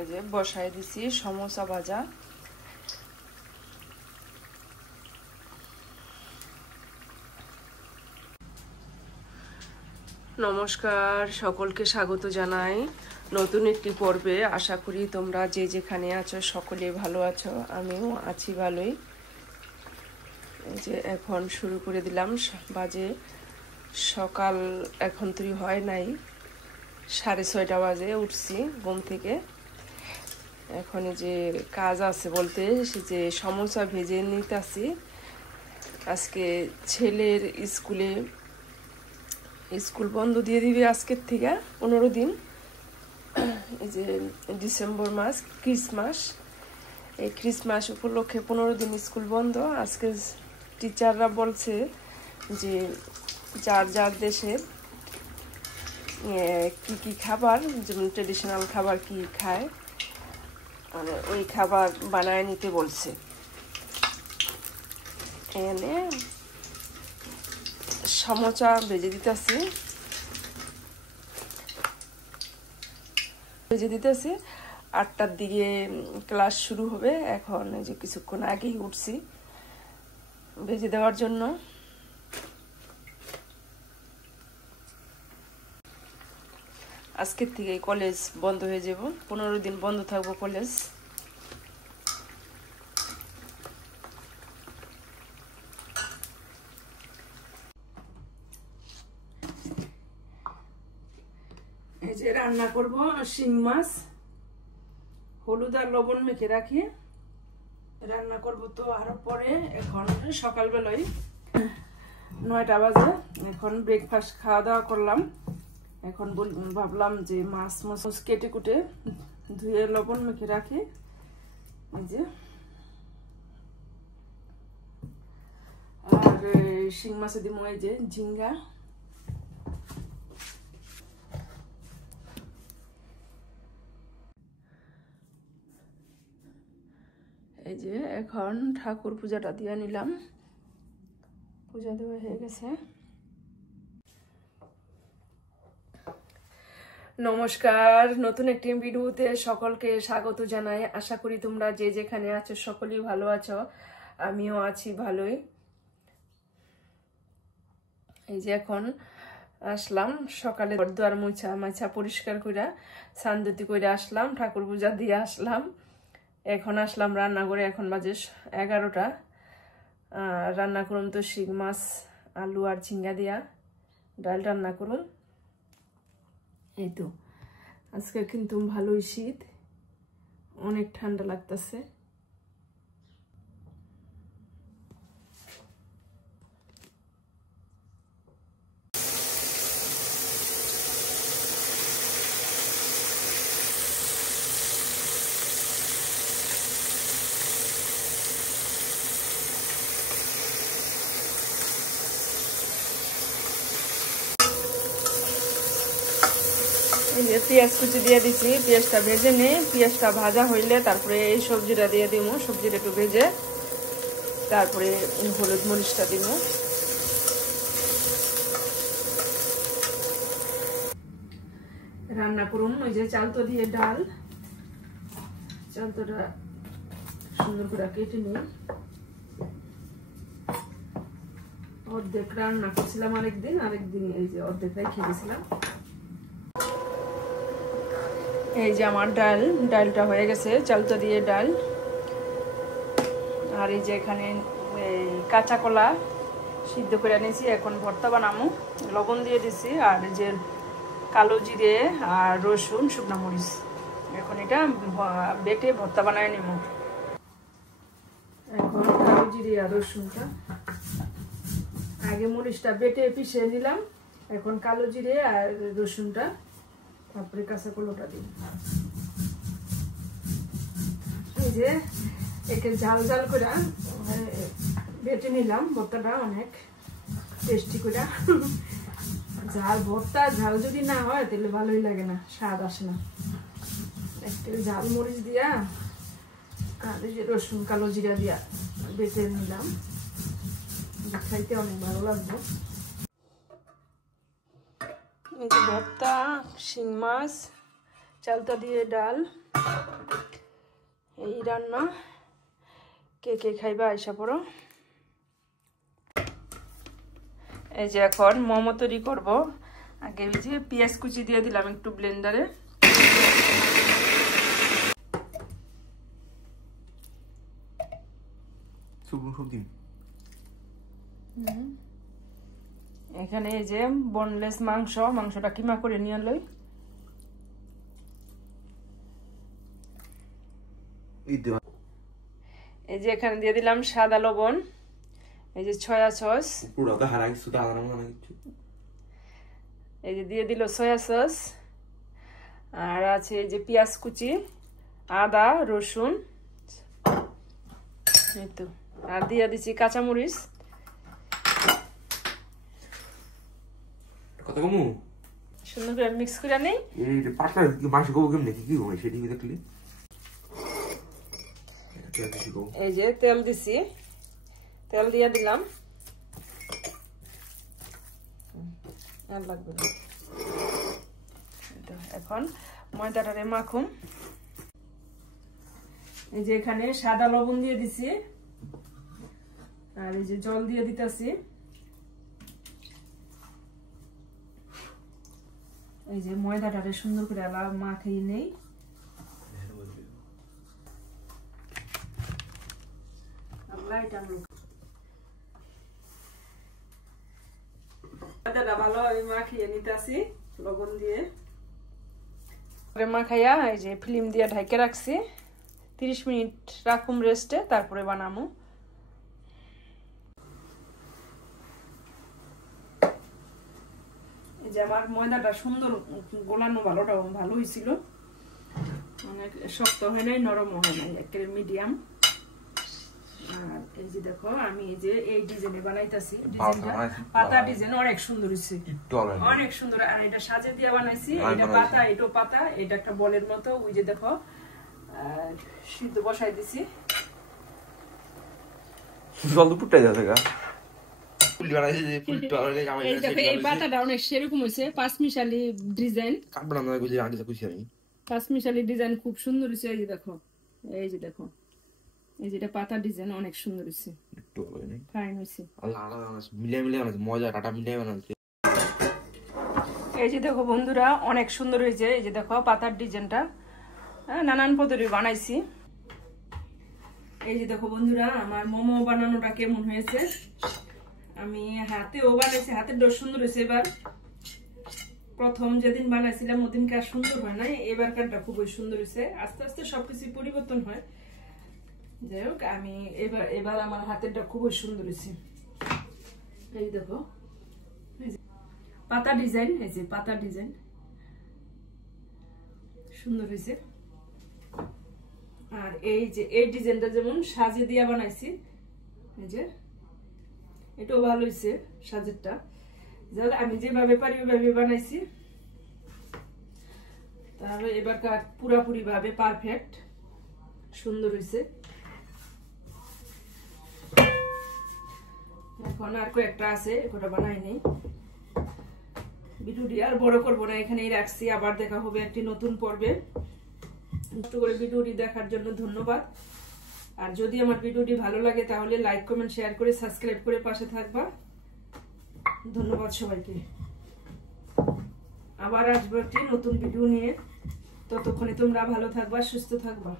এই যে বসায় দিছি সমোসা ভাজা। নমস্কার, সকলকে স্বাগত জানাই নতুন একটি পর্বে। আশা করি তোমরা যে যেখানে আছো সকলে ভালো আছো, আমিও আছি ভালোই। এই যে এখন শুরু করে দিলাম, বাজে সকাল এখন তুই হয় নাই, 6:30 বাজে উঠছি ঘুম থেকে। এখন যে কাজ আছে বলতে সে যে সমোসা ভেজে নিতেছি। আজকে ছেলের স্কুল বন্ধ দিয়ে দিবে আজকের থেকে 15 দিন। এই যে ডিসেম্বর মাস ক্রিসমাস, এই ক্রিসমাস উপলক্ষে 15 দিন স্কুল বন্ধ। আজকে টিচাররা বলছে যে যার যার দেশের কি কি খাবার, যেমন ট্রেডিশনাল খাবার কি খায়, মানে ওই খাবার বানায় নিতে বলছে। এনে সমোসা ভেজে দিতেছি 8টার দিকে ক্লাস শুরু হবে। এখন এই যে কিছুক্ষণ আগেই উঠছি ভেজে দেওয়ার জন্য। আজকের থেকে কলেজ বন্ধ হয়ে যাব, 15 দিন বন্ধ থাকবো কলেজ। এই যে রান্না করব শিং মাছ, হলুদ আর লবণ মেখে রাখি রান্না করব তো আরো পরে। এখন সকালবেলায় 9টা বাজে, এখন ব্রেকফাস্ট খাওয়া দাওয়া করলাম। এখন ভাবলাম যে মাছ কেটে কুটে ধুয়ে লবণ মেখে রাখি। এই যে আর শিং মাছে দিব এই যে ঝিঙ্গা। এই যে এখন ঠাকুর পূজাটা দিয়ে নিলাম, পূজা দেওয়া হয়ে গেছে। নমস্কার, নতুন একটি ভিডিওতে সকলকে স্বাগত জানাই। আশা করি তোমরা যে যেখানে আছো সকলেই ভালো আছো, আমিও আছি ভালোই। এই যে এখন আসলাম সকালে ঘরদুয়ার মোছা পরিষ্কার করে সানদুতি করে আসলাম, ঠাকুর পূজা দিয়ে আসলাম। এখন আসলাম রান্নাঘরে, এখন বাজে 11টা। রান্না করুন তো শিং মাছ, আলু আর ঝিঙ্গা দিয়া ডাল রান্না করুন। এই তো আজকে কিন্তু ভালোই শীত, অনেক ঠান্ডা লাগতেছে। পেঁয়াজ কুচি দিয়ে দিচ্ছি, পেঁয়াজটা ভেজে নিই। পেঁয়াজটা ভাজা হইলে তারপরে এই সবজিটা দিয়ে দিব, সবজিটা একটু ভেজে তারপরে হলুদ মরিচটা দিব। রান্না করুন ওই যে চালতো দিয়ে ডাল, চালতোটা সুন্দর করে কেটে নিই। অর্ধেক রান্না করছিলাম আরেকদিন এই যে অর্ধেক রেখে দিয়েছিলাম। এই যে আমার ডালটা হয়ে গেছে, চালতো দিয়ে ডাল। আর এই যে এখানে কাঁচা কলা সিদ্ধ করে নিয়েছি, এখন ভর্তা বানাবো। লবণ দিয়ে দিছি, আর এই যে কালো জিরে আর রসুন শুকনো মরিচ, এখন এটা বেটে ভর্তা বানায় নেব। এখন কালো জিরে আর রসুনটা আগে মরিচটা বেটে পিষে নিলাম, এখন কালো জিরে আর রসুনটা তারপরে কাঁচা কলাটা দিই। এই যে একে ঝাল ঝাল করে বেটে নিলাম, ভর্তাটা অনেক টেস্টি করে। ঝাল যদি না হয় তাহলে ভালোই লাগে না, স্বাদ আসে না। একটু ঝাল মরিচ দিয়া আর এই যে রসুন কালো জিরা দিয়া বেটে নিলাম, খাইতে অনেক ভালো লাগবে। এই যে ভর্তা শিং মাছ, চালটা দিয়ে ডাল, এই রান্না। কে কে খাইবা আইসা পড়ো। এই যে এখন মোমো তৈরি করব। আগে এই যে পেঁয়াজ কুচি দিয়ে দিলাম একটু ব্লেন্ডারে। এখানে এই যে বোনলেস মাংসটা কিমা করে নিয়ে লই। এই যে এখানে দিয়ে দিলাম সাদা লবণ, এই যে সয়া সস, এই যে দিয়ে দিল সয়া সস, আর আছে এই যে পেঁয়াজ কুচি, আদা রসুন, এই তো, আর দিয়ে দিচ্ছি কাঁচামরিচ। সুন্দর করে মিক্স করে নেই। এই যে তেল দিছি, তেল দিয়ে দিলাম। এখন ময়দাটারে মাখুম। এই যে এখানে সাদা লবণ দিয়ে দিছি, আর এই যে জল দিয়ে দিতেছি। এই যে ময়দাটারে সুন্দর করে মাখিয়ে নেই। ময়দাটা ভালোভাবে মাখিয়ে নিতেছি লবণ দিয়ে। মাখাইয়া এই যে ফিল্ম দিয়ে ঢাকে রাখছি, 30 মিনিট রাখুম রেস্টে, তারপরে বানামু। এই যে আমার ময়দাটা সুন্দর গোলানো, ভালো হয়েছিল, অনেক শক্ত হয় নাই, নরম হয় নাই, একেবারে মিডিয়াম। আর এই যে দেখো আমি এই যে এই ডিজাইনে বানাইতাছি, ডিজাইনটা পাতা ডিজাইন অনেক সুন্দর হইছে, অনেক সুন্দর। আর এটা সাজে দিয়া বানাইছি, এটা পাতা, এটা পাতা, এটা একটা বলের মতো। ওই যে দেখো সিদ্ধ বসাই দিছি। জল তো ফুটে যাচ্ছে গা। এই পাতাটা অনেক সেরকম হয়েছে, পাঁচমিশালি ডিজাইন, পাঁচমিশালি ডিজাইন খুব সুন্দর হয়েছে। এই যে দেখো, এই যে দেখো, এই যেটা পাতা ডিজাইন অনেক সুন্দর হয়েছে, ফাইন হয়েছে। এই যে দেখো বন্ধুরা, অনেক সুন্দর হয়েছে। এই যে দেখো পাতার ডিজাইনটা নানান পদ্ধতি বানাইছি। এই যে দেখো বন্ধুরা, আমার মোমো বানানোটা কেমন হয়েছে। আমি হাতেও বানাইছি, হাতের ডোর সুন্দর হয়েছে। এবার প্রথম যেদিন বানাইছিলাম ওদিনকে আর সুন্দর হয় নাই, এবারকারটা খুবই সুন্দর হয়েছে। আস্তে আস্তে সবকিছু পরিবর্তন হয়। যাই হোক, আমি এবার আমার হাতেরটা খুবই সুন্দর হয়েছে। এই দেখো পাতা ডিজাইন, এই যে পাতা ডিজাইন সুন্দর হয়েছে। আর এই যে এই ডিজাইনটা যেমন সাজে দিয়া বানাইছি, এই যে এটাও ভালো হয়েছে সাজেরটা। যাই আমি যেভাবে পারি ওইভাবে বানাইছি, তাহলে এবারকার পুরাপুরি ভাবে পারফেক্ট সুন্দর হয়েছে। এখন আর কয়েকটা আছে, ওটা বানাই নেই। ভিডিওটি আর বড় করবো না, এখানেই রাখছি। আবার দেখা হবে একটি নতুন পর্বে। কষ্ট করে ভিডিওটি দেখার জন্য ধন্যবাদ। আর যদি আমার ভিডিওটি ভালো লাগে তাহলে লাইক কমেন্ট শেয়ার করে সাবস্ক্রাইব করে পাশে থাকবা। ধন্যবাদ সবাইকে। আবার আসবো একটি নতুন ভিডিও নিয়ে। ততক্ষণে তোমরা ভালো থাকবা, সুস্থ থাকবা।